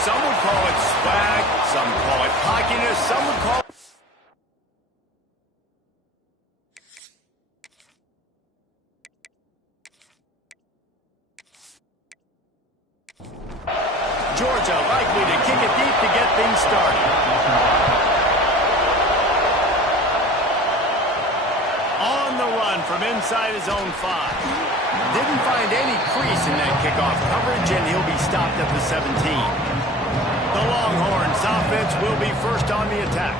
Some would call it swag, some call it cockiness, some would call it... Georgia likely to kick it deep to get things started. On the run from inside his own 5. Didn't find any crease in that kickoff coverage, and he'll be stopped at the 17. The Longhorns offense will be first on the attack.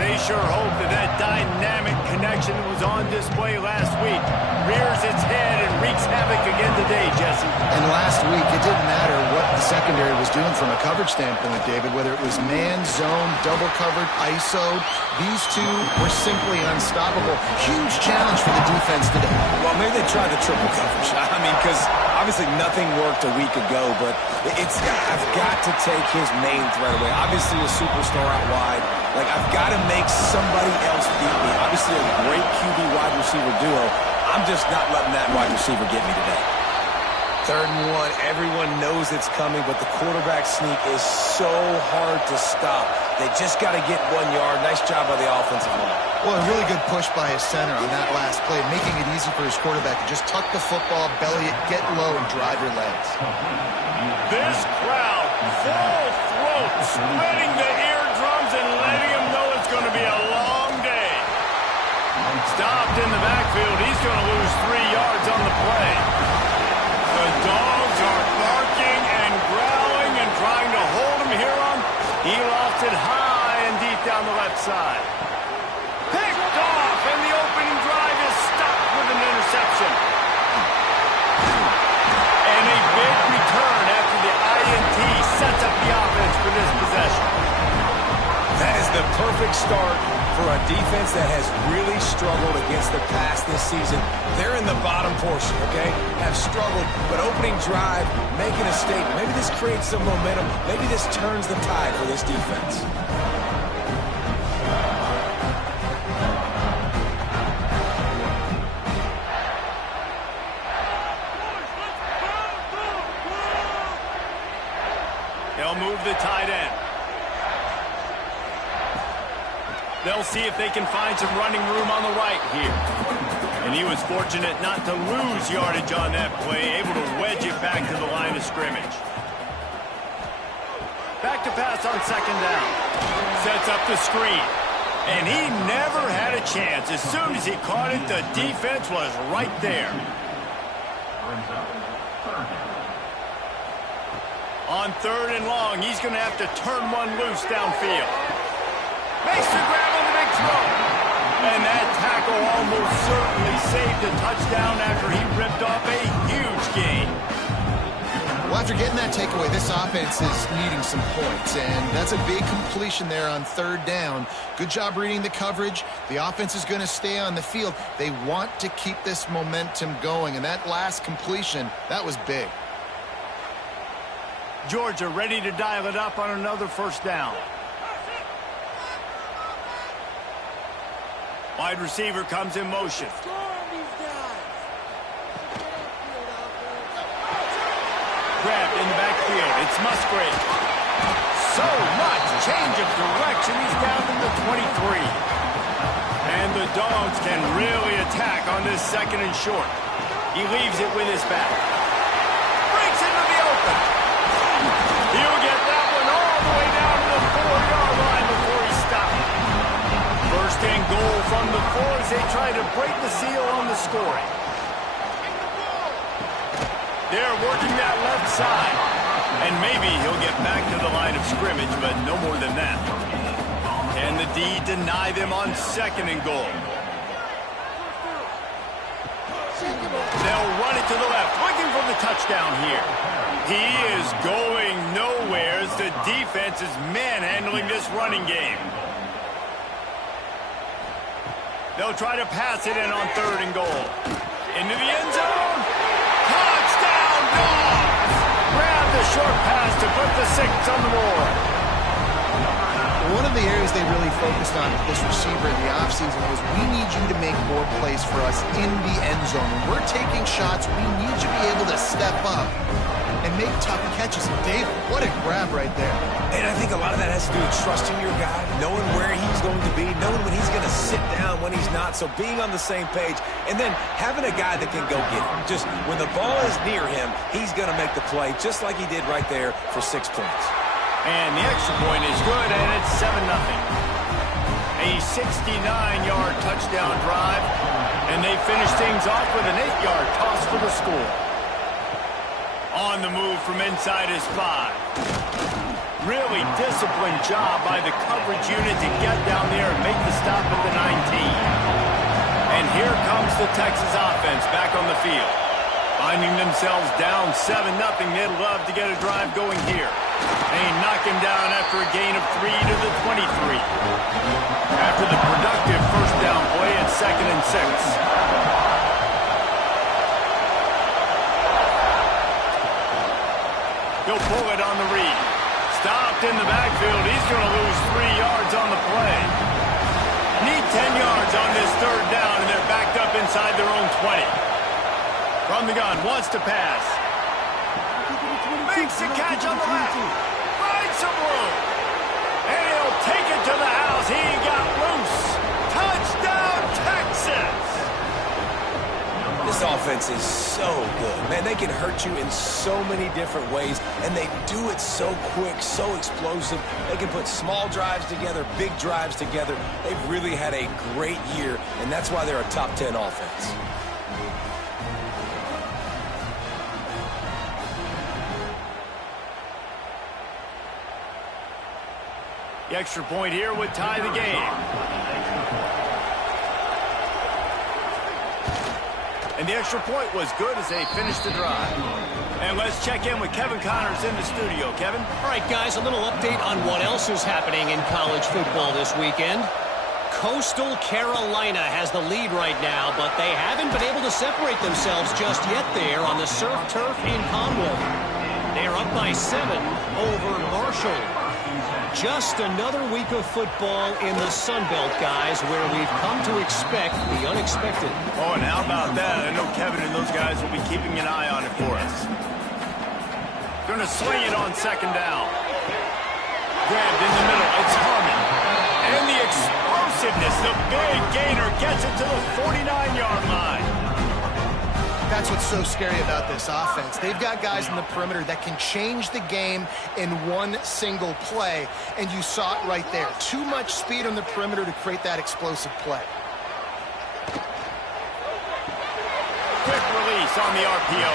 They sure hope that dynamic connection that was on display last week rears its head and wreaks havoc again today, Jesse. And last week, it didn't matter what the secondary was doing from a coverage standpoint, David, whether it was man, zone, double covered, ISO. These two were simply unstoppable. Huge challenge for the defense today. Well, maybe they tried the triple coverage. I mean, because obviously nothing worked a week ago, but I've got to take his main threat away. Obviously a superstar out wide. Like, I've got to make somebody else beat me. Obviously a great QB wide receiver duo. I'm just not letting that wide receiver get me today. 3rd and 1, everyone knows it's coming, but the quarterback sneak is so hard to stop. They just got to get 1 yard. Nice job by the offensive line. Well, a really good push by his center on that last play, making it easy for his quarterback to just tuck the football, belly it, get low, and drive your legs. This crowd, full throat, spreading the eardrums and letting him know it's going to be a long day. Stopped in the backfield. He's going to lose 3 yards on the play. The dogs are barking and growling and trying to hold him here on. He lost it high and deep down the left side. Picked off, and the opening drive is stopped with an interception. And a big return after the INT sets up the offense for this possession. That is the perfect start for a defense that has really struggled against the pass this season. They're in the bottom portion, okay? Have struggled, but opening drive, making a statement. Maybe this creates some momentum. Maybe this turns the tide for this defense. They'll move the tight end. They'll see if they can find some running room on the right here. And he was fortunate not to lose yardage on that play, able to wedge it back to the line of scrimmage. Back to pass on 2nd down. Sets up the screen. And he never had a chance. As soon as he caught it, the defense was right there. On 3rd and long, he's going to have to turn one loose downfield. Makes the grab on the big throw. And that tackle almost certainly saved a touchdown after he ripped off a huge gain. Well, after getting that takeaway, this offense is needing some points, and that's a big completion there on 3rd down. Good job reading the coverage. The offense is going to stay on the field. They want to keep this momentum going, and that last completion, that was big. Georgia ready to dial it up on another 1st down. Wide receiver comes in motion. Grabbed in the backfield. It's Musgrave. So much change of direction. He's down to the 23. And the Dogs can really attack on this 2nd and short. He leaves it with his back. Breaks into the open. He'll get that one all the way down to the 4-yard line before he stopped. 1st and goal from the 4 as they try to break the seal on the scoring. They're working that left side. And maybe he'll get back to the line of scrimmage, but no more than that. And the D deny them on 2nd and goal. They'll run it to the left, looking for the touchdown here. He is going nowhere as the defense is manhandling this running game. They'll try to pass it in on 3rd and goal. Into the end zone. Touchdown, Dogs! Grab the short pass to put the 6 on the board. One of the areas they really focused on with this receiver in the offseason was, we need you to make more plays for us in the end zone. When we're taking shots, we need you to be able to step up. and make tough catches. David, what a grab right there. And I think a lot of that has to do with trusting your guy, knowing where he's going to be, knowing when he's going to sit down, when he's not. So being on the same page, and then having a guy that can go get it. Just when the ball is near him, he's going to make the play, just like he did right there for 6 points. And the extra point is good, and it's 7-0. A 69-yard touchdown drive, and they finish things off with an 8-yard toss for the score. On the move from inside his 5. Really disciplined job by the coverage unit to get down there and make the stop at the 19. And here comes the Texas offense back on the field. Finding themselves down 7-0, they'd love to get a drive going here. They knock him down after a gain of 3 to the 23. After the productive first down play at 2nd and 6. He'll pull it on the read. Stopped in the backfield. He's going to lose 3 yards on the play. Need 10 yards on this third down, and they're backed up inside their own 20. From the gun, wants to pass. Makes the catch on the left. Finds some room. And he'll take it to the house. He got loose. Touchdown, Texas! This offense is so good. Man, they can hurt you in so many different ways, and they do it so quick, so explosive. They can put small drives together, big drives together. They've really had a great year, and that's why they're a top 10 offense. The extra point here would tie the game. And the extra point was good as they finished the drive. And let's check in with Kevin Connors in the studio. Kevin? All right, guys, a little update on what else is happening in college football this weekend. Coastal Carolina has the lead right now, but they haven't been able to separate themselves just yet there on the surf turf in Conway. They are up by 7 over Marshall. Just another week of football in the Sun Belt, guys, where we've come to expect the unexpected. Oh, and how about that? I know Kevin and those guys will be keeping an eye on it for us. Going to swing it on 2nd down. Grabbed in the middle. It's Harmon. And the explosiveness, the big gainer gets it to the 49-yard line. That's what's so scary about this offense. They've got guys in the perimeter that can change the game in one single play, and you saw it right there. Too much speed on the perimeter to create that explosive play. Quick release on the RPO.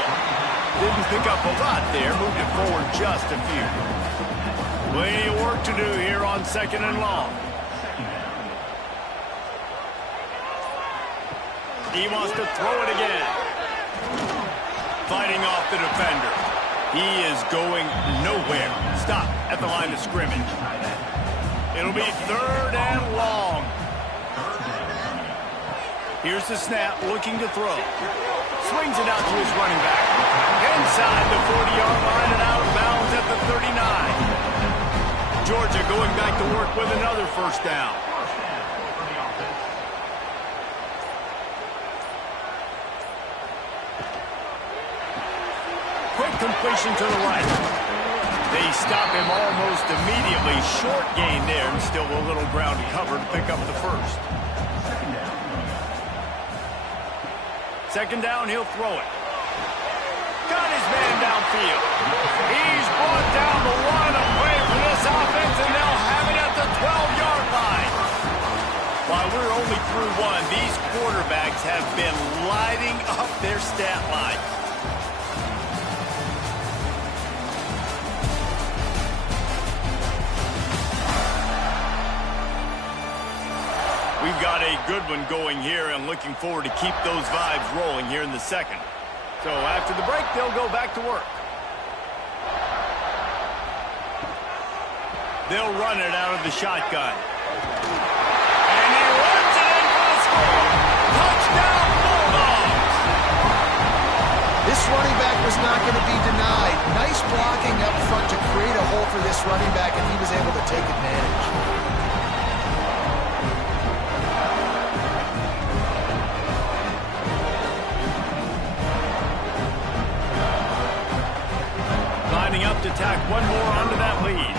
Didn't pick up a lot there, moved it forward just a few. Plenty of work to do here on 2nd and long. He wants to throw it again. Fighting off the defender. He is going nowhere. Stop at the line of scrimmage. It'll be 3rd and long. Here's the snap, looking to throw. Swings it out to his running back. Inside the 40-yard line and out of bounds at the 39. Georgia going back to work with another first down. Quick completion to the right. They stop him almost immediately. Short gain there, and still a little ground cover to pick up the first. 2nd down, he'll throw it. Got his man downfield. He's brought down the one away from this offense, and they'll have it at the 12-yard line. While we're only through one, these quarterbacks have been lighting up their stat line. We've got a good one going here and looking forward to keep those vibes rolling here in the second. So after the break, they'll go back to work. They'll run it out of the shotgun. And he runs it in for the score. Touchdown, Bulldogs! This running back was not going to be denied. Nice blocking up front to create a hole for this running back, and he was able to take advantage. up to tack one more onto that lead.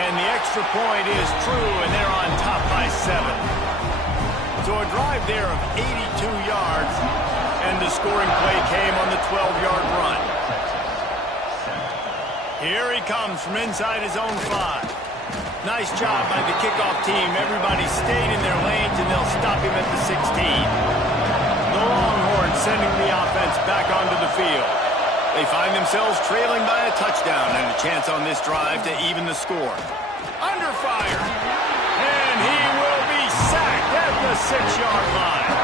And the extra point is true, and they're on top by 7. So a drive there of 82 yards, and the scoring play came on the 12-yard run. Here he comes from inside his own 5. Nice job by the kickoff team. Everybody stayed in their lanes, and they'll stop him at the 16. The Longhorns sending the offense back onto the field. They find themselves trailing by a touchdown and a chance on this drive to even the score. Under fire. And he will be sacked at the 6-yard line.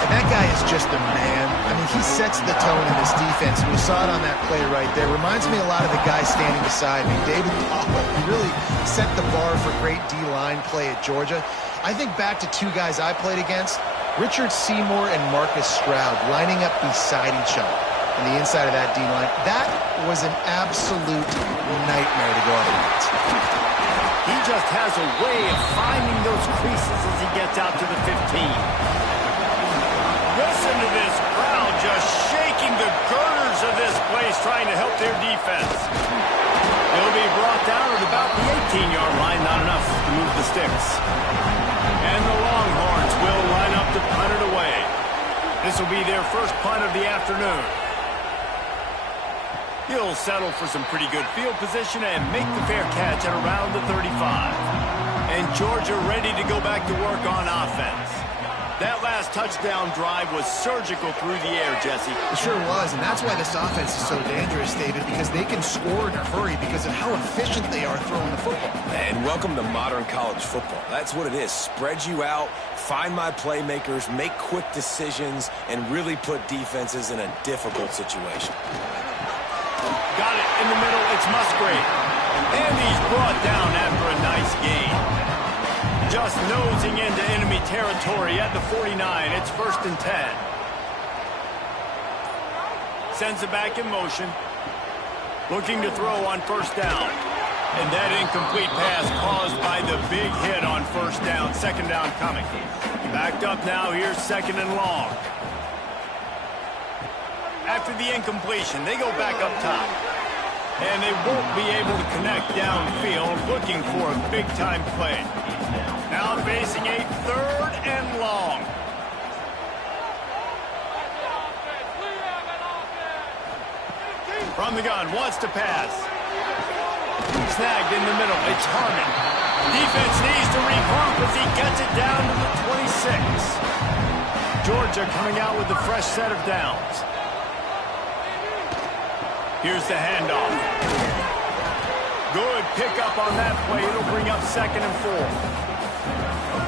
And that guy is just a man. I mean, he sets the tone in this defense, and we saw it on that play right there. Reminds me a lot of the guy standing beside me, David Pollack. He really set the bar for great D-line play at Georgia. I think back to 2 guys I played against, Richard Seymour and Marcus Stroud, lining up beside each other on the inside of that D-line. That was an absolute nightmare to go up against. He just has a way of finding those creases as he gets out to the 15. Listen to this crowd just shaking the girders of this place trying to help their defense. He'll be brought down at about the 18-yard line, not enough to move the sticks. And the Longhorns will line up to punt it away. This will be their first punt of the afternoon. He'll settle for some pretty good field position and make the fair catch at around the 35. And Georgia ready to go back to work on offense. That last touchdown drive was surgical through the air, Jesse. It sure was, and that's why this offense is so dangerous, David, because they can score in a hurry because of how efficient they are throwing the football. And welcome to modern college football. That's what it is. Spread you out, find my playmakers, make quick decisions, and really put defenses in a difficult situation. Got it in the middle. It's Musgrave. And he's brought down after a nice gain. Just nosing into enemy territory at the 49. It's 1st and 10. Sends it back in motion. Looking to throw on 1st down. And that incomplete pass caused by the big hit on 1st down. 2nd down coming. Backed up now. Here's 2nd and long. After the incompletion, they go back up top. And they won't be able to connect downfield, looking for a big-time play. Now facing a 3rd and long. From the gun, wants to pass. Snagged in the middle. It's Harmon. Defense needs to regroup as he gets it down to the 26. Georgia coming out with a fresh set of downs. Here's the handoff. Good pickup on that play. It'll bring up 2nd and 4.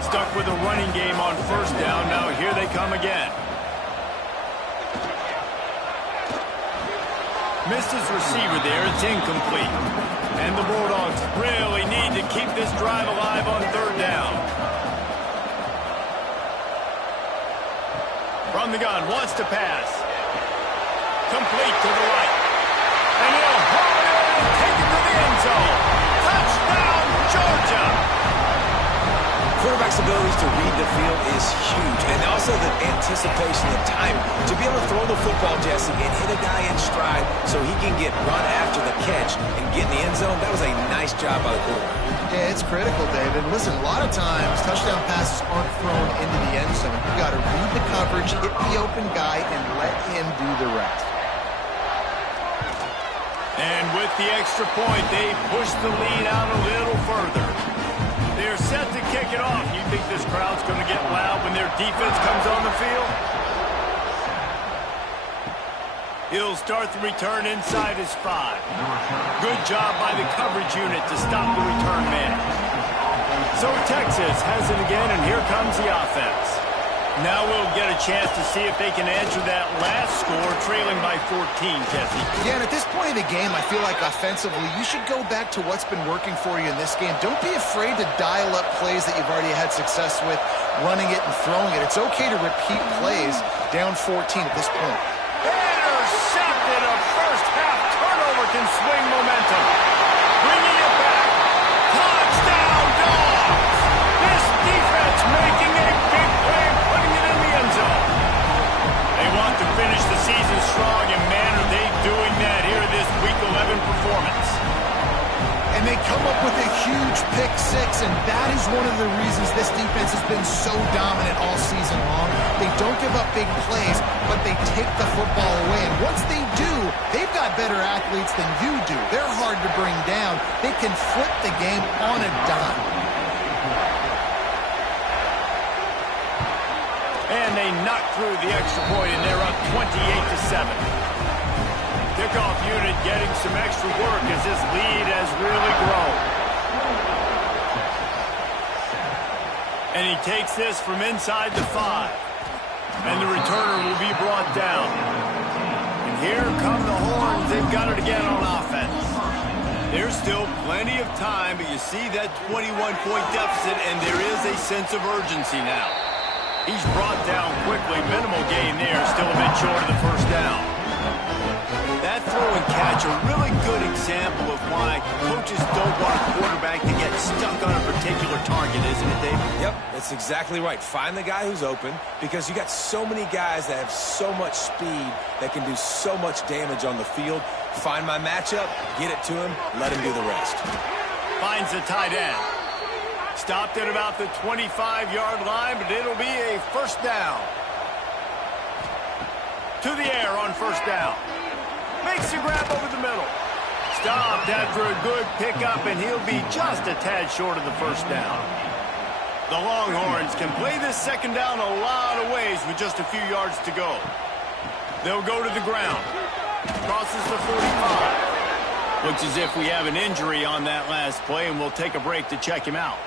Stuck with a running game on 1st down. Now here they come again. Missed his receiver there. It's incomplete. And the Bulldogs really need to keep this drive alive on 3rd down. From the gun, wants to pass. Complete to the right. And he'll haul it in and take it to the end zone. Touchdown, Georgia! Quarterback's abilities to read the field is huge, and also the anticipation, the time to be able to throw the football, Jesse, and hit a guy in stride so he can get run after the catch and get in the end zone. That was a nice job by the quarterback. Yeah, it's critical, David. Listen, a lot of times touchdown passes aren't thrown into the end zone. You've got to read the coverage, hit the open guy, and let him do the rest. And with the extra point, they push the lead out a little further. They're set to kick it off. You think this crowd's going to get loud when their defense comes on the field? He'll start the return inside his 5. Good job by the coverage unit to stop the return man. So Texas has it again, and here comes the offense. Now we'll get a chance to see if they can answer that last score, trailing by 14, Jesse. Yeah, and at this point in the game, I feel like offensively, you should go back to what's been working for you in this game. Don't be afraid to dial up plays that you've already had success with, running it and throwing it. It's okay to repeat plays down 14 at this point. Intercepted. A first-half turnover can swing momentum. Bringing it back. Touchdown, Dogs! This defense making a big play, putting it in the end zone. They want to finish the season come up with a huge pick six, and that is one of the reasons this defense has been so dominant all season long. They don't give up big plays, but they take the football away. And once they do, they've got better athletes than you do. They're hard to bring down. They can flip the game on a dime. And they knock through the extra point, and they're up 28-7. Kickoff unit getting some extra work as this lead has really grown. And he takes this from inside the 5. And the returner will be brought down. And here come the horns. They've got it again on offense. There's still plenty of time, but you see that 21-point deficit, and there is a sense of urgency now. He's brought down quickly. Minimal gain there. Still a bit short of the first down. That throw and catch, a really good example of why coaches don't want a quarterback to get stuck on a particular target, isn't it, David? Yep, that's exactly right. Find the guy who's open, because you got so many guys that have so much speed that can do so much damage on the field. Find my matchup, get it to him, let him do the rest. Finds the tight end. Stopped at about the 25-yard line, but it'll be a first down. To the air on first down. Makes the grab over the middle. Stopped after a good pickup, and he'll be just a tad short of the first down. The Longhorns can play this second down a lot of ways with just a few yards to go. They'll go to the ground. Crosses the 45. Looks as if we have an injury on that last play, and we'll take a break to check him out.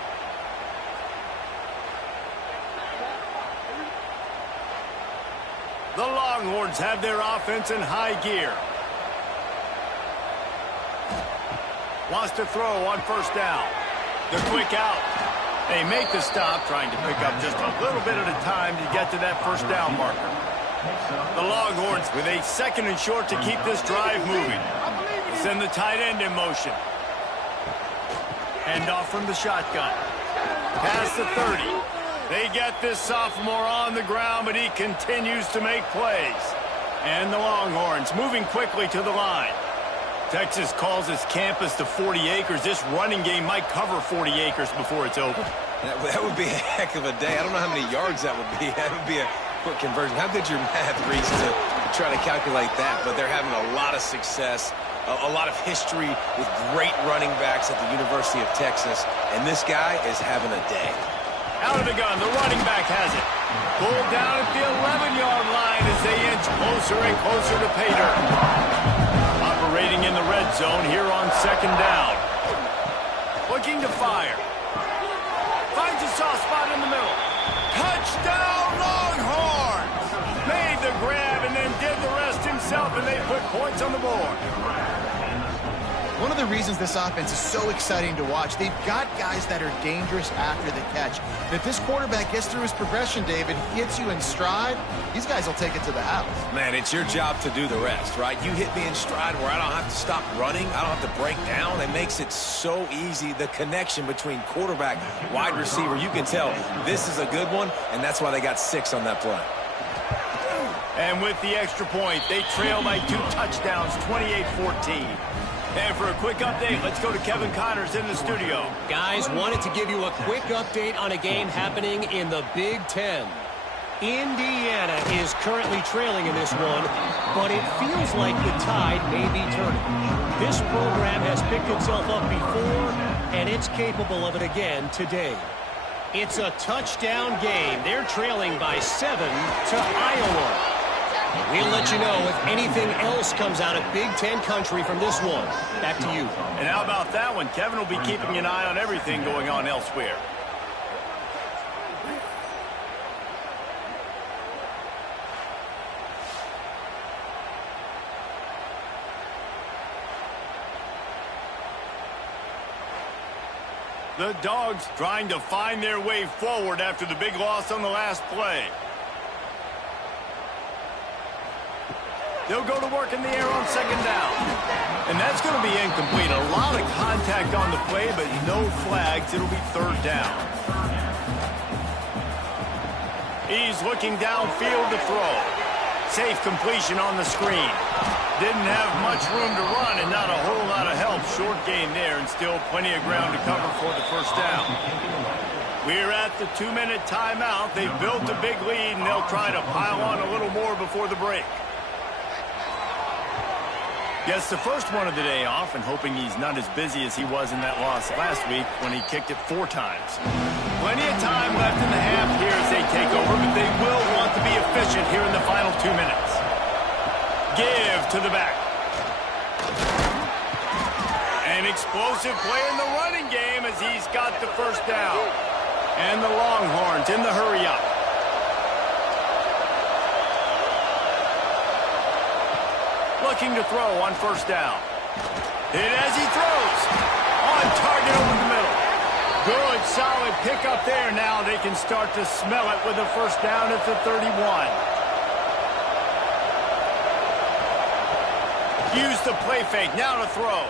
The Longhorns have their offense in high gear. Wants to throw on first down. The quick out. They make the stop, trying to pick up just a little bit at a time to get to that first down marker. The Longhorns with a second and short to keep this drive moving. Send the tight end in motion. Hand off from the shotgun. Past the 30. They get this sophomore on the ground, but he continues to make plays. And the Longhorns moving quickly to the line. Texas calls this campus the 40 acres. This running game might cover 40 acres before it's over. That would be a heck of a day. I don't know how many yards that would be. That would be a quick conversion. How good your math reads to try to calculate that, but they're having a lot of success, a lot of history with great running backs at the University of Texas, and this guy is having a day. Out of the gun, the running back has it. Pulled down at the 11-yard line as they inch closer and closer to pay dirt. Operating in the red zone here on second down. Looking to fire. Finds a soft spot in the middle. Touchdown, Longhorns! Made the grab and then did the rest himself, and they put points on the board. One of the reasons this offense is so exciting to watch, they've got guys that are dangerous after the catch. And if this quarterback gets through his progression, David, hits you in stride, these guys will take it to the house. Man, it's your job to do the rest, right? You hit me in stride where I don't have to stop running. I don't have to break down. It makes it so easy. The connection between quarterback, wide receiver, you can tell this is a good one, and that's why they got 6 on that play. And with the extra point, they trail by 2 touchdowns, 28-14. And for a quick update, let's go to Kevin Connors in the studio. Guys, wanted to give you a quick update on a game happening in the Big Ten. Indiana is currently trailing in this one, but it feels like the tide may be turning. This program has picked itself up before, and it's capable of it again today. It's a touchdown game. They're trailing by 7 to Iowa. We'll let you know if anything else comes out of Big Ten country from this one. Back to you. And how about that one? Kevin will be keeping an eye on everything going on elsewhere. The Dogs trying to find their way forward after the big loss on the last play. They'll go to work in the air on second down. And that's going to be incomplete. A lot of contact on the play, but no flags. It'll be third down. He's looking downfield to throw. Safe completion on the screen. Didn't have much room to run and not a whole lot of help. Short gain there and still plenty of ground to cover for the first down. We're at the 2-minute timeout. They've built a big lead and they'll try to pile on a little more before the break. Gets the first one of the day off and hoping he's not as busy as he was in that loss last week when he kicked it 4 times. Plenty of time left in the half here as they take over, but they will want to be efficient here in the final 2 minutes. Give to the back. An explosive play in the running game as he's got the first down. And the Longhorns in the hurry-up. Looking to throw on first down. Hit as he throws. On target over the middle. Good, solid pickup there. Now they can start to smell it with a first down at the 31. Use the play fake. Now to throw.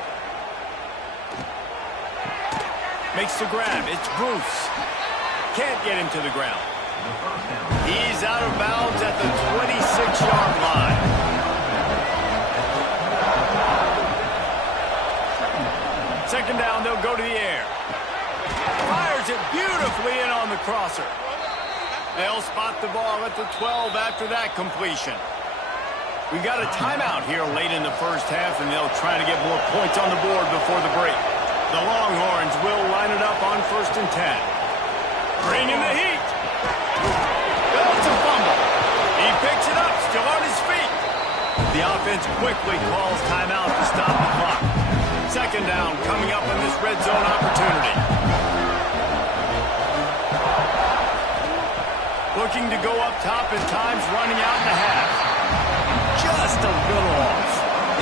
Makes the grab. It's Bruce. Can't get him to the ground. He's out of bounds at the 26-yard line. Second down, they'll go to the air. Fires it beautifully in on the crosser. They'll spot the ball at the 12 after that completion. We've got a timeout here late in the first half, and they'll try to get more points on the board before the break. The Longhorns will line it up on 1st and 10. Bring in the heat. That's a fumble. He picks it up, still on his feet. The offense quickly calls timeout to stop the clock. Second down coming up on this red zone opportunity. Looking to go up top at times, running out in the half. Just a little off.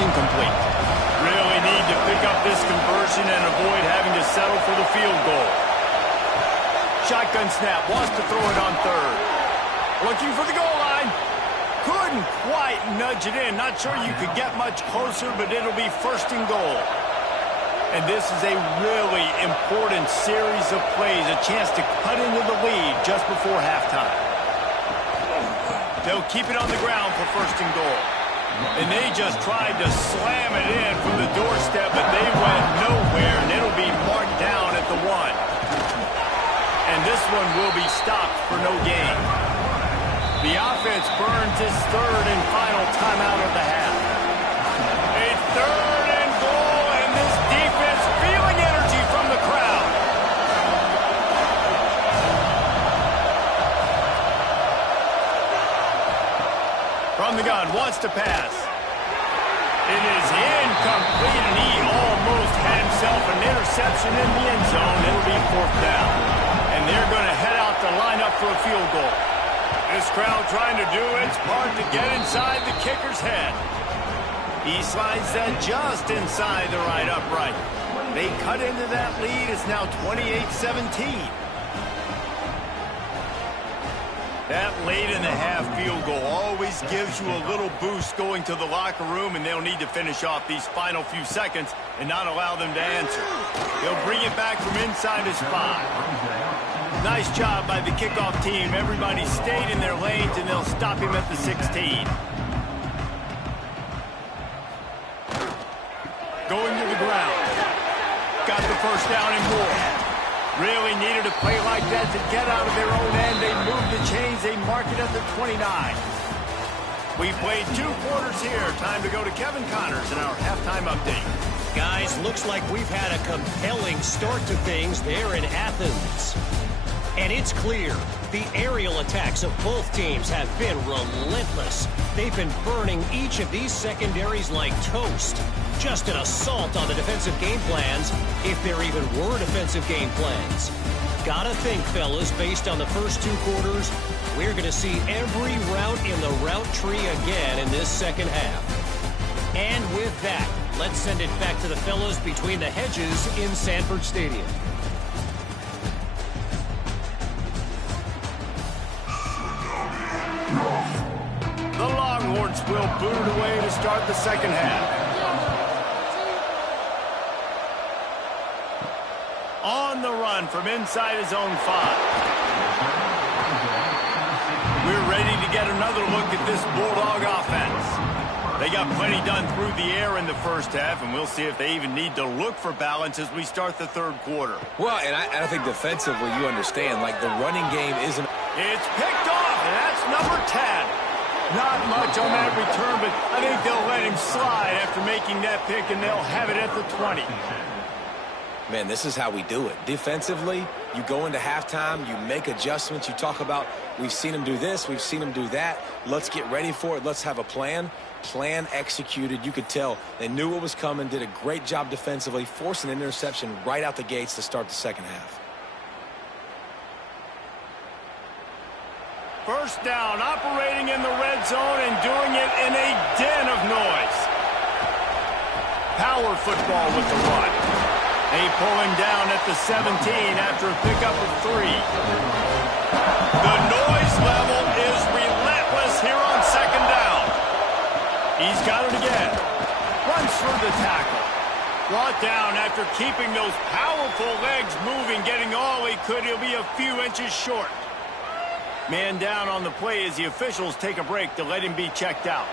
Incomplete. Really need to pick up this conversion and avoid having to settle for the field goal. Shotgun snap, wants to throw it on 3rd. Looking for the goal line. Couldn't quite nudge it in. Not sure you could get much closer, but it'll be 1st and goal. And this is a really important series of plays, a chance to cut into the lead just before halftime. They'll keep it on the ground for 1st and goal. And they just tried to slam it in from the doorstep, but they went nowhere, and it'll be marked down at the 1. And this one will be stopped for no gain. The offense burns its 3rd and final timeout of the half. A 3rd and goal, and this defense feeling energy from the crowd. From the gun, wants to pass. It is incomplete, and he almost had himself an interception in the end zone. It'll be 4th down. And they're going to head out to line up for a field goal. This crowd trying to do its part to get inside the kicker's head. He slides that just inside the right upright. They cut into that lead. It's now 28-17. That late in the half field goal always gives you a little boost going to the locker room, and they'll need to finish off these final few seconds and not allow them to answer. They'll bring it back from inside his 5. Nice job by the kickoff team. Everybody stayed in their lanes, and they'll stop him at the 16. Going to the ground. Got the first down and more. Really needed a play like that to get out of their own end. They moved the chains. They mark it at the 29. We played 2 quarters here. Time to go to Kevin Connors in our halftime update. Guys, looks like we've had a compelling start to things there in Athens. And it's clear, the aerial attacks of both teams have been relentless. They've been burning each of these secondaries like toast. Just an assault on the defensive game plans, if there even were defensive game plans. Gotta think, fellas, based on the first 2 quarters, we're going to see every route in the route tree again in this second half. And with that, let's send it back to the fellas between the hedges in Sanford Stadium. The Longhorns will boot it away to start the second half. On the run from inside his own 5. We're ready to to get another look at this Bulldog offense. They got plenty done through the air in the first half, and we'll see if they even need to look for balance as we start the third quarter. Well, and I think defensively, you understand, like the running game isn't... It's picked off, and that's number 10. Not much on that return, but I think they'll let him slide after making that pick, and they'll have it at the 20. Man, this is how we do it. Defensively, you go into halftime, you make adjustments. You talk about, we've seen them do this, we've seen them do that. Let's get ready for it. Let's have a plan. Plan executed. You could tell they knew what was coming, did a great job defensively, forced an interception right out the gates to start the second half. First down, operating in the red zone and doing it in a den of noise. Power football with the run. They pull him down at the 17 after a pickup of 3. The noise level is relentless here on second down. He's got it again. Runs through the tackle. Brought down after keeping those powerful legs moving, getting all he could. He'll be a few inches short. Man down on the play as the officials take a break to let him be checked out.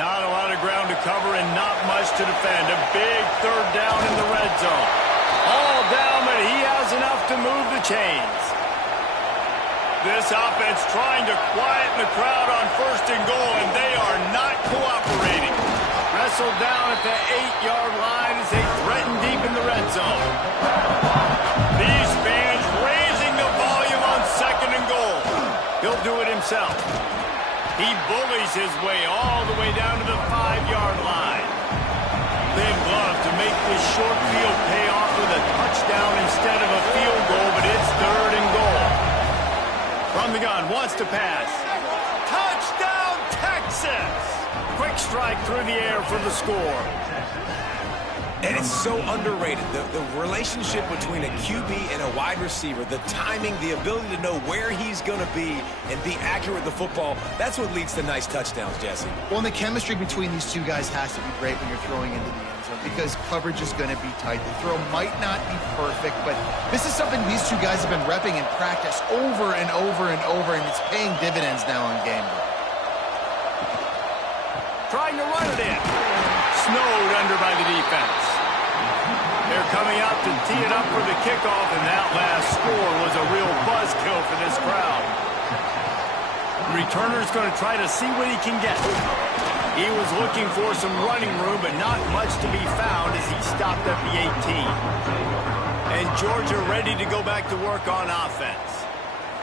Not a lot of ground to cover and not much to defend. A big third down in the red zone. All down, but he has enough to move the chains. This offense trying to quieten the crowd on first and goal, and they are not cooperating. Wrestled down at the 8-yard line as they threaten deep in the red zone. These fans raising the volume on second and goal. He'll do it himself. He bullies his way all the way down to the 5-yard line. They'd love to make this short field pay off with a touchdown instead of a field goal, but it's third and goal. From the gun, wants to pass. Touchdown, Texas! Quick strike through the air for the score. And it's so underrated. The relationship between a QB and a wide receiver, the timing, the ability to know where he's going to be and be accurate with the football, that's what leads to nice touchdowns, Jesse. Well, and the chemistry between these two guys has to be great when you're throwing into the end zone because coverage is going to be tight. The throw might not be perfect, but this is something these two guys have been repping in practice over and over and over, and it's paying dividends now on game day. Trying to run it in. Snowed under by the defense. They're coming out to tee it up for the kickoff, and that last score was a real buzzkill for this crowd. The returner's going to try to see what he can get. He was looking for some running room, but not much to be found as he stopped at the 18. And Georgia ready to go back to work on offense.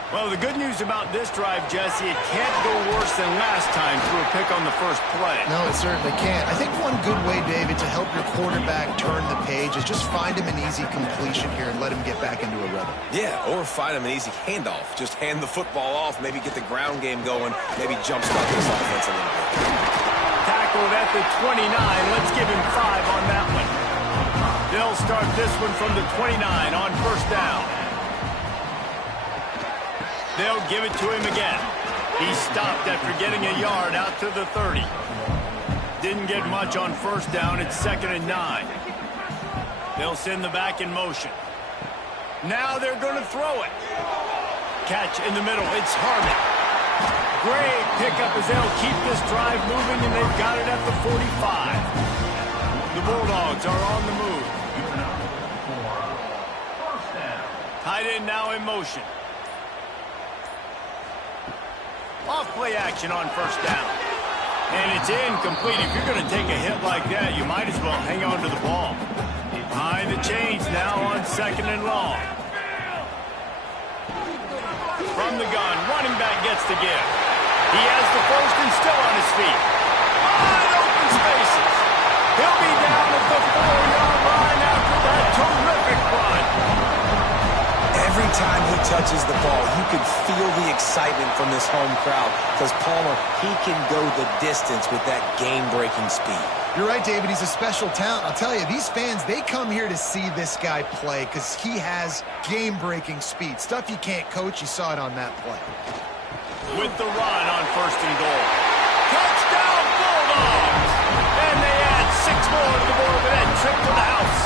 Well, the good news about this drive, Jesse, it can't go worse than last time through a pick on the first play. No, it certainly can't. I think one good way, David, to help your quarterback turn the page is just find him an easy completion here and let him get back into a rhythm. Yeah, or find him an easy handoff. Just hand the football off, maybe get the ground game going, maybe jumpstart this offense a little bit. Tackled at the 29. Let's give him 5 on that one. They'll start this one from the 29 on first down. They'll give it to him again. He stopped after getting a yard out to the 30. Didn't get much on first down. It's 2nd and 9. They'll send the back in motion. Now they're going to throw it. Catch in the middle. It's Harmon. Great pickup as they'll keep this drive moving, and they've got it at the 45. The Bulldogs are on the move. Tight end now in motion. Off play action on first down. And it's incomplete. If you're going to take a hit like that, you might as well hang on to the ball. Behind the chains now on 2nd and long. From the gun, running back gets the give. He has the first and still on his feet. Wide open spaces. He'll be down at the 4-yard line after that terrific run. Every time he touches the ball, you can feel the excitement from this home crowd because Palmer, he can go the distance with that game-breaking speed. You're right, David. He's a special talent. I'll tell you, these fans, they come here to see this guy play because he has game-breaking speed. Stuff you can't coach. You saw it on that play. With the run on first and goal. Touchdown, Bulldogs! And they add 6 more to the board with that trip to the house.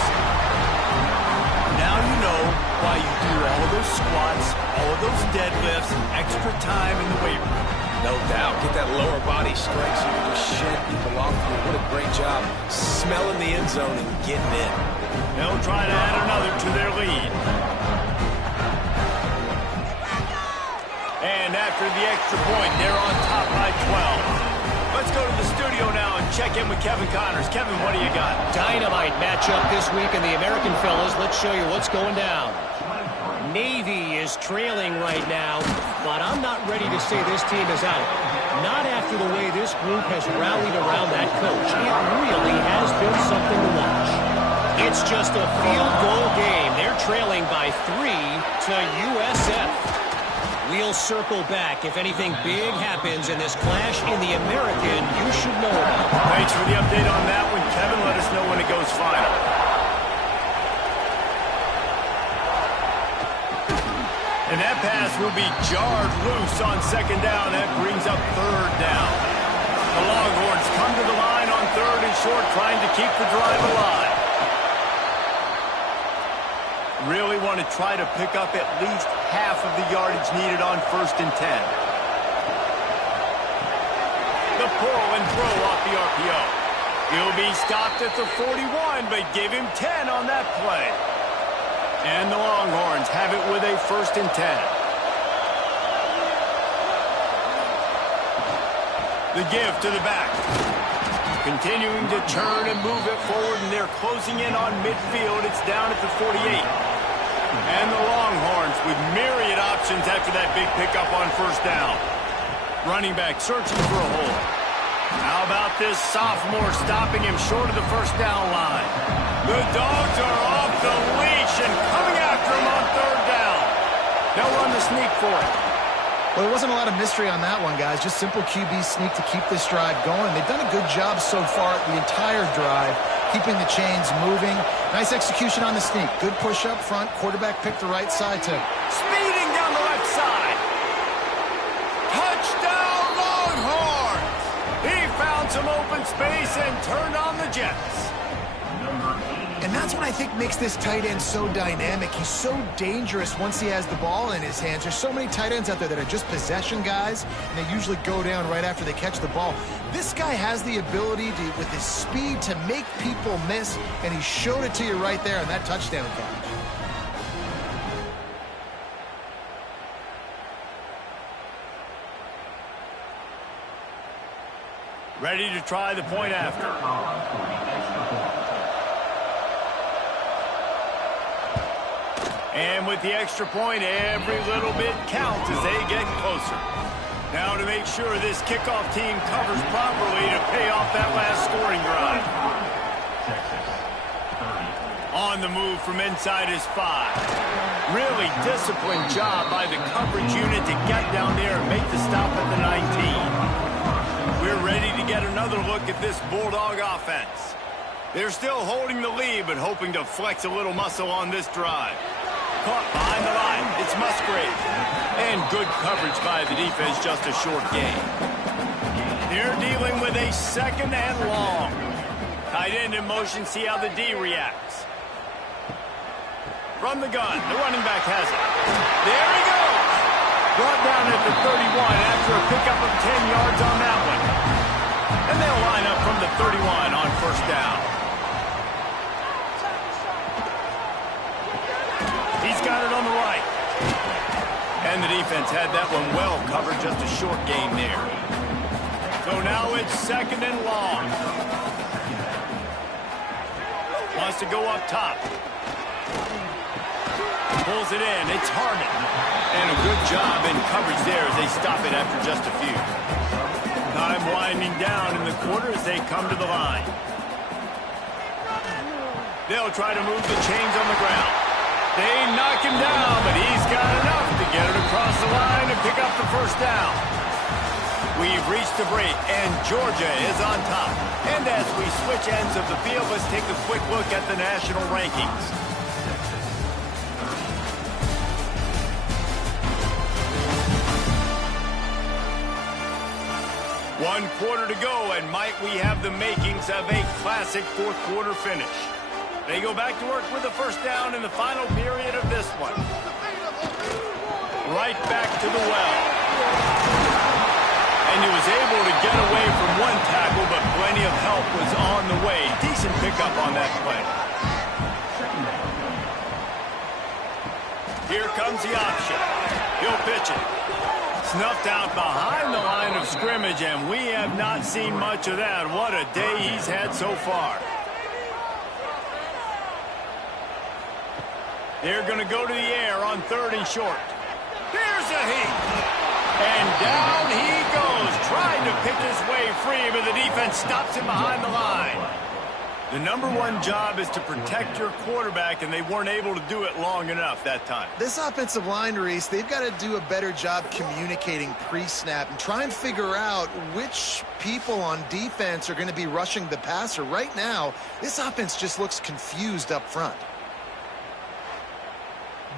Now you know why you do all of those squats, all of those deadlifts, extra time in the weight room. No No doubt. Get that lower body strength so you can just shed people off here. What a great job smelling the end zone and getting in. They'll try to add another to their lead. And after the extra point, they're on top by 12. Let's go to the studio now and check in with Kevin Connors. Kevin, what do you got? Dynamite matchup this week in the American Fellas. Let's show you what's going down. Navy is trailing right now, but I'm not ready to say this team is out. Not after the way this group has rallied around that coach. It really has been something to watch. It's just a field goal game. They're trailing by 3 to USF. We'll circle back if anything big happens in this clash in the American you should know about. Thanks for the update on that one, Kevin. Let us know when it goes final. And that pass will be jarred loose on second down. That brings up third down. The Longhorns come to the line on third and short, trying to keep the drive alive. Really want to try to pick up at least half of the yardage needed on 1st and 10. The pull and throw off the RPO. He'll be stopped at the 41, but give him 10 on that play. And the Longhorns have it with a 1st and 10. The give to the back. Continuing to turn and move it forward, and they're closing in on midfield. It's down at the 48. And the Longhorns with myriad options after that big pickup on 1st down. Running back searching for a hole. How about this sophomore stopping him short of the 1st down line? The Dogs are off the leash and coming after him on 3rd down. They'll run the sneak for it. Well, there wasn't a lot of mystery on that one, guys. Just simple QB sneak to keep this drive going. They've done a good job so far the entire drive, keeping the chains moving. Nice execution on the sneak. Good push up front. Quarterback picked the right side to... Speeding down the left side. Touchdown, Longhorns! He found some open space and turned on the Jets. And that's what I think makes this tight end so dynamic. He's so dangerous once he has the ball in his hands. There's so many tight ends out there that are just possession guys, and they usually go down right after they catch the ball. This guy has the ability to, with his speed, to make people miss, and he showed it to you right there on that touchdown catch. Ready to try the point after. And with the extra point, every little bit counts as they get closer. Now to make sure this kickoff team covers properly to pay off that last scoring drive. On the move from inside his 5. Really disciplined job by the coverage unit to get down there and make the stop at the 19. We're ready to get another look at this Bulldog offense. They're still holding the lead, but hoping to flex a little muscle on this drive. Caught behind the line. It's Musgrave. And good coverage by the defense, just a short gain. They're dealing with a 2nd and long. Tight end in motion, see how the D reacts. From the gun, the running back has it. There he goes! Brought down at the 31 after a pickup of 10 yards on that one. And they'll line up from the 31 on 1st down. He's got it on the right. And the defense had that one well covered, just a short gain there. So now it's 2nd and long. Wants to go up top. Pulls it in. It's Harmon. And a good job in coverage there as they stop it after just a few. Time winding down in the quarter as they come to the line. They'll try to move the chains on the ground. They knock him down, but he's got enough to get it across the line and pick up the 1st down. We've reached the break, and Georgia is on top. And as we switch ends of the field, let's take a quick look at the national rankings. One quarter to go, and might we have the makings of a classic 4th quarter finish. They go back to work with the 1st down in the final period of this one. Right back to the well. And he was able to get away from one tackle, but plenty of help was on the way. Decent pickup on that play. Here comes the option. He'll pitch it. Snuffed out behind the line of scrimmage, and we have not seen much of that. What a day he's had so far. They're going to go to the air on 3rd and short. Here's a heat. And down he goes, trying to pick his way free, but the defense stops him behind the line. The number one job is to protect your quarterback, and they weren't able to do it long enough that time. This offensive line, Reese, they've got to do a better job communicating pre-snap and try and figure out which people on defense are going to be rushing the passer. Right now, this offense just looks confused up front.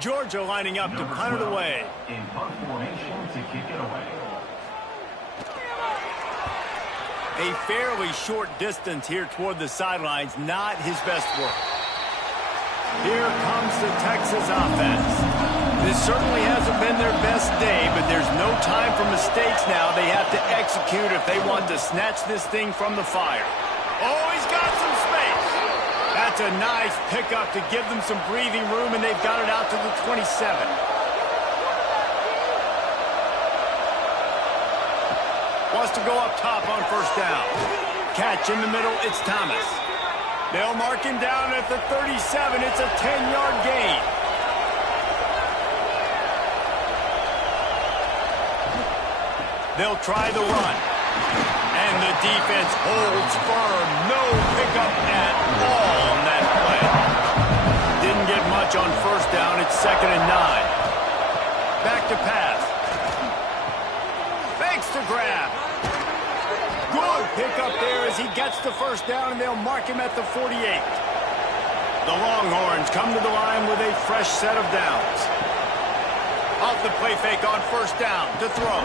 Georgia lining up to punt it away. In punt formation to kick it away. A fairly short distance here toward the sidelines, not his best work. Here comes the Texas offense. This certainly hasn't been their best day, but there's no time for mistakes now. They have to execute if they want to snatch this thing from the fire. Oh, he's got some space. That's a nice pickup to give them some breathing room, and they've got it out to the 27. Wants to go up top on 1st down. Catch in the middle, it's Thomas. They'll mark him down at the 37. It's a 10-yard gain. They'll try the run. And the defense holds firm. No pickup at all on that play. Didn't get much on 1st down. It's 2nd and 9. Back to pass. Fakes to grab. Good pickup there as he gets the 1st down, and they'll mark him at the 48. The Longhorns come to the line with a fresh set of downs. Off the play fake on 1st down to throw.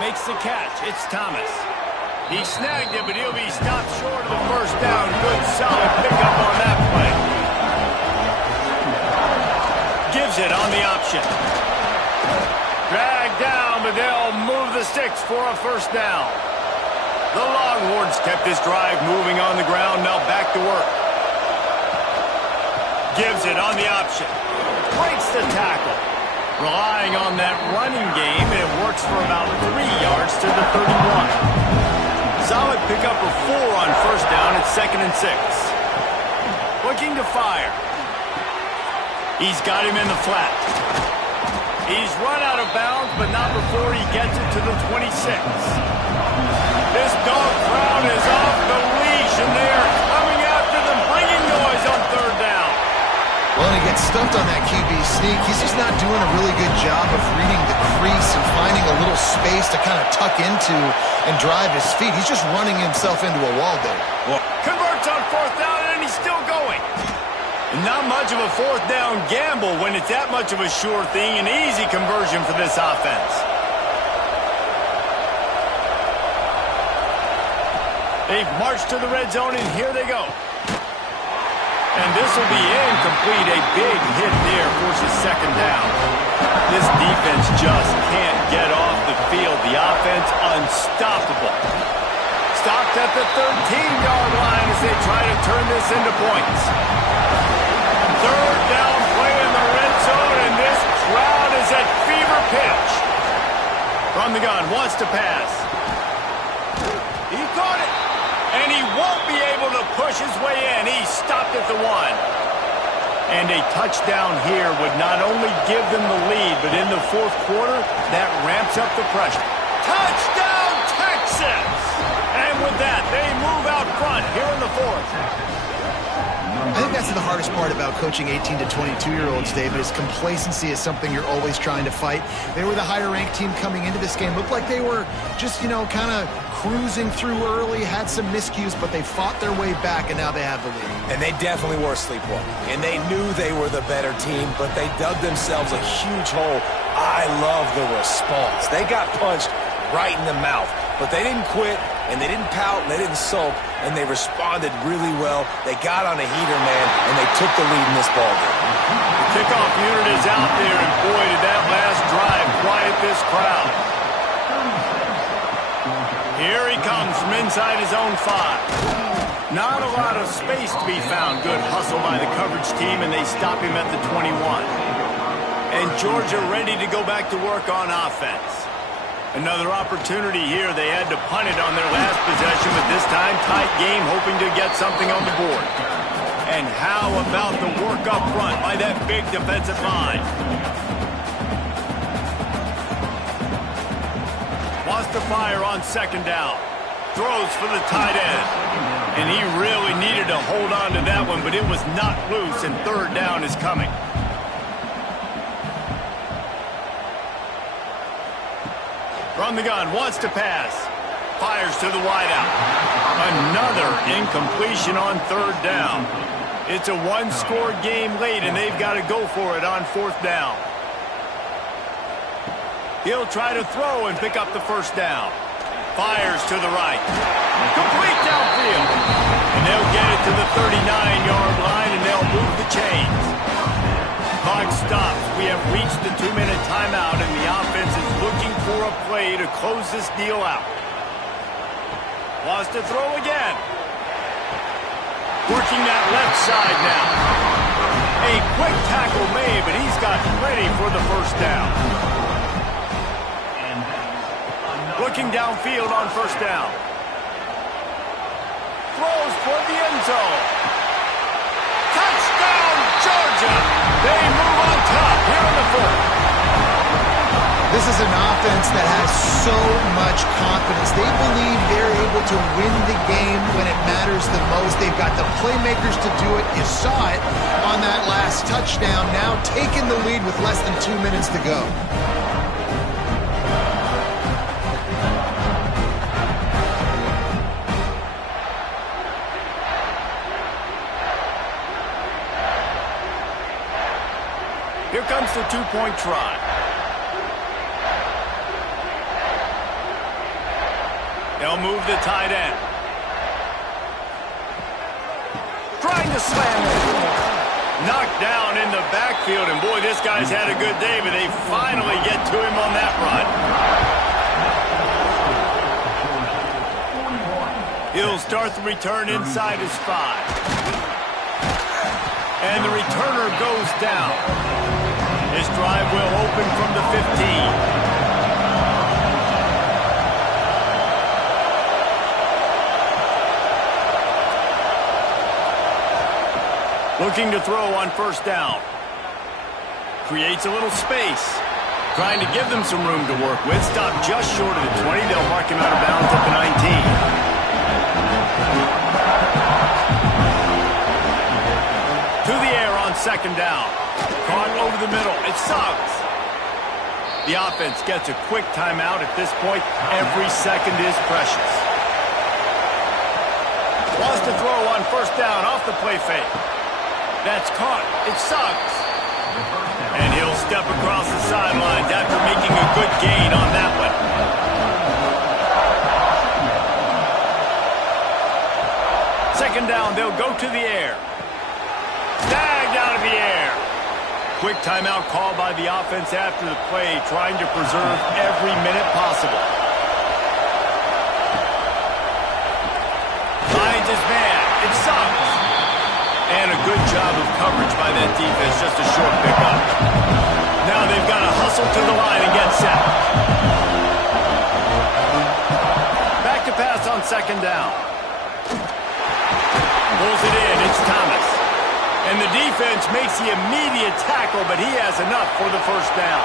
Makes the catch. It's Thomas. He snagged it, but he'll be stopped short of the 1st down. Good, solid pickup on that play. Gives it on the option. Dragged down, but they'll move the sticks for a 1st down. The Longhorns kept this drive moving on the ground. Now back to work. Gives it on the option. Breaks the tackle. Relying on that running game, and it works for about 3 yards to the 31. Solid pickup of 4 on 1st down. It's 2nd and 6. Looking to fire. He's got him in the flat. He's run out of bounds, but not before he gets it to the 26. This dog crowd is off the leash, and they are coming after them, bringing noise on 3rd down. Well, and he gets stumped on that QB sneak. He's just not doing a really good job of reading the crease and finding a little space to kind of tuck into and drive his feet. He's just running himself into a wall there. Well, converts on 4th down, and he's still going. Not much of a 4th down gamble when it's that much of a sure thing. An easy conversion for this offense. They've marched to the red zone, and here they go. And this will be incomplete. A big hit there forces 2nd down. This defense just can't get off the field. The offense unstoppable. Stopped at the 13-yard line as they try to turn this into points. 3rd down play in the red zone, and this crowd is at fever pitch. From the gun, wants to pass. He caught it. And he won't be able to push his way in. He stopped at the 1. And a touchdown here would not only give them the lead, but in the 4th quarter, that ramps up the pressure. Touchdown, Texas! And with that, they move out front here in the 4th. I think that's the hardest part about coaching 18 to 22-year-olds, David, is complacency is something you're always trying to fight. They were the higher-ranked team coming into this game. Looked like they were just, kind of cruising through early, had some miscues, but they fought their way back, and now they have the lead. And they definitely were sleepwalking. And they knew they were the better team, but they dug themselves a huge hole. I love the response. They got punched right in the mouth, but they didn't quit, and they didn't pout, and they didn't sulk, and they responded really well. They got on a heater, man, and they took the lead in this ballgame. The kickoff unit is out there, and boy, did that last drive quiet this crowd. Here he comes from inside his own 5. Not a lot of space to be found. Good hustle by the coverage team, and they stop him at the 21. And Georgia ready to go back to work on offense. Another opportunity here. They had to punt it on their last possession, but this time tight game, hoping to get something on the board. And how about the work up front by that big defensive line? Wants to fire on second down. Throws for the tight end. And he really needed to hold on to that one, but it was not loose, and third down is coming. From the gun, wants to pass. Fires to the wideout. Another incompletion on third down. It's a one-score game late, and they've got to go for it on fourth down. He'll try to throw and pick up the first down. Fires to the right. Complete downfield. And they'll get it to the 39-yard line, and they'll move the chains. Clock stops. We have reached the 2-minute timeout, and the offense is looking for a play to close this deal out. Wants to throw again. Working that left side now. A quick tackle made, but he's got plenty for the first down. Looking downfield on first down. Throws for the end zone. Touchdown, Georgia! They move on top here in the fourth. This is an offense that has so much confidence. They believe they're able to win the game when it matters the most. They've got the playmakers to do it. You saw it on that last touchdown. Now taking the lead with less than 2 minutes to go. Here comes the two-point try. They'll move the tight end. Trying to slam it. Knocked down in the backfield, and boy, this guy's had a good day, but they finally get to him on that run. He'll start the return inside his 5. And the returner goes down. This drive will open from the 15. Looking to throw on first down. Creates a little space. Trying to give them some room to work with. Stopped just short of the 20. They'll mark him out of bounds at the 19. To the air on second down. Caught over the middle. It sucks. The offense gets a quick timeout at this point. Every second is precious. Wants to throw on first down off the play fake. That's caught. It sucks. And he'll step across the sidelines after making a good gain on that one. Second down, they'll go to the air. Tagged out of the air. Quick timeout called by the offense after the play, trying to preserve every minute possible. Finds his man. It sucks. And a good job of coverage by that defense, just a short pickup. Now they've got to hustle to the line and get set. Back to pass on second down. Pulls it in, it's Thomas. And the defense makes the immediate tackle, but he has enough for the first down.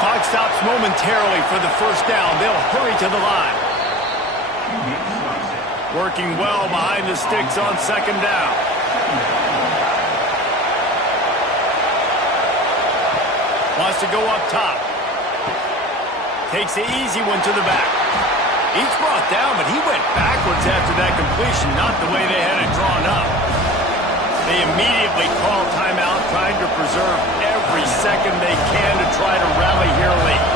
Clock stops momentarily for the first down. They'll hurry to the line. Working well behind the sticks on second down. Wants to go up top. Takes the easy one to the back. He's brought down, but he went backwards after that completion, not the way they had it drawn up. They immediately call timeout, trying to preserve every second they can to try to rally here late.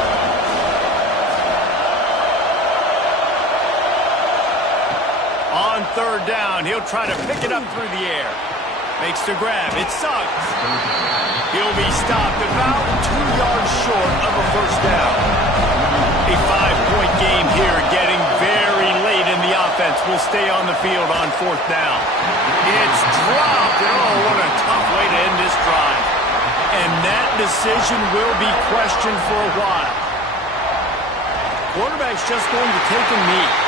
On third down, he'll try to pick it up through the air. Makes the grab. It sucks. He'll be stopped about 2 yards short of a first down. A 5-point game here, getting defense will stay on the field on 4th down. It's dropped, and oh, what a tough way to end this drive. And that decision will be questioned for a while. Quarterback's just going to take a knee.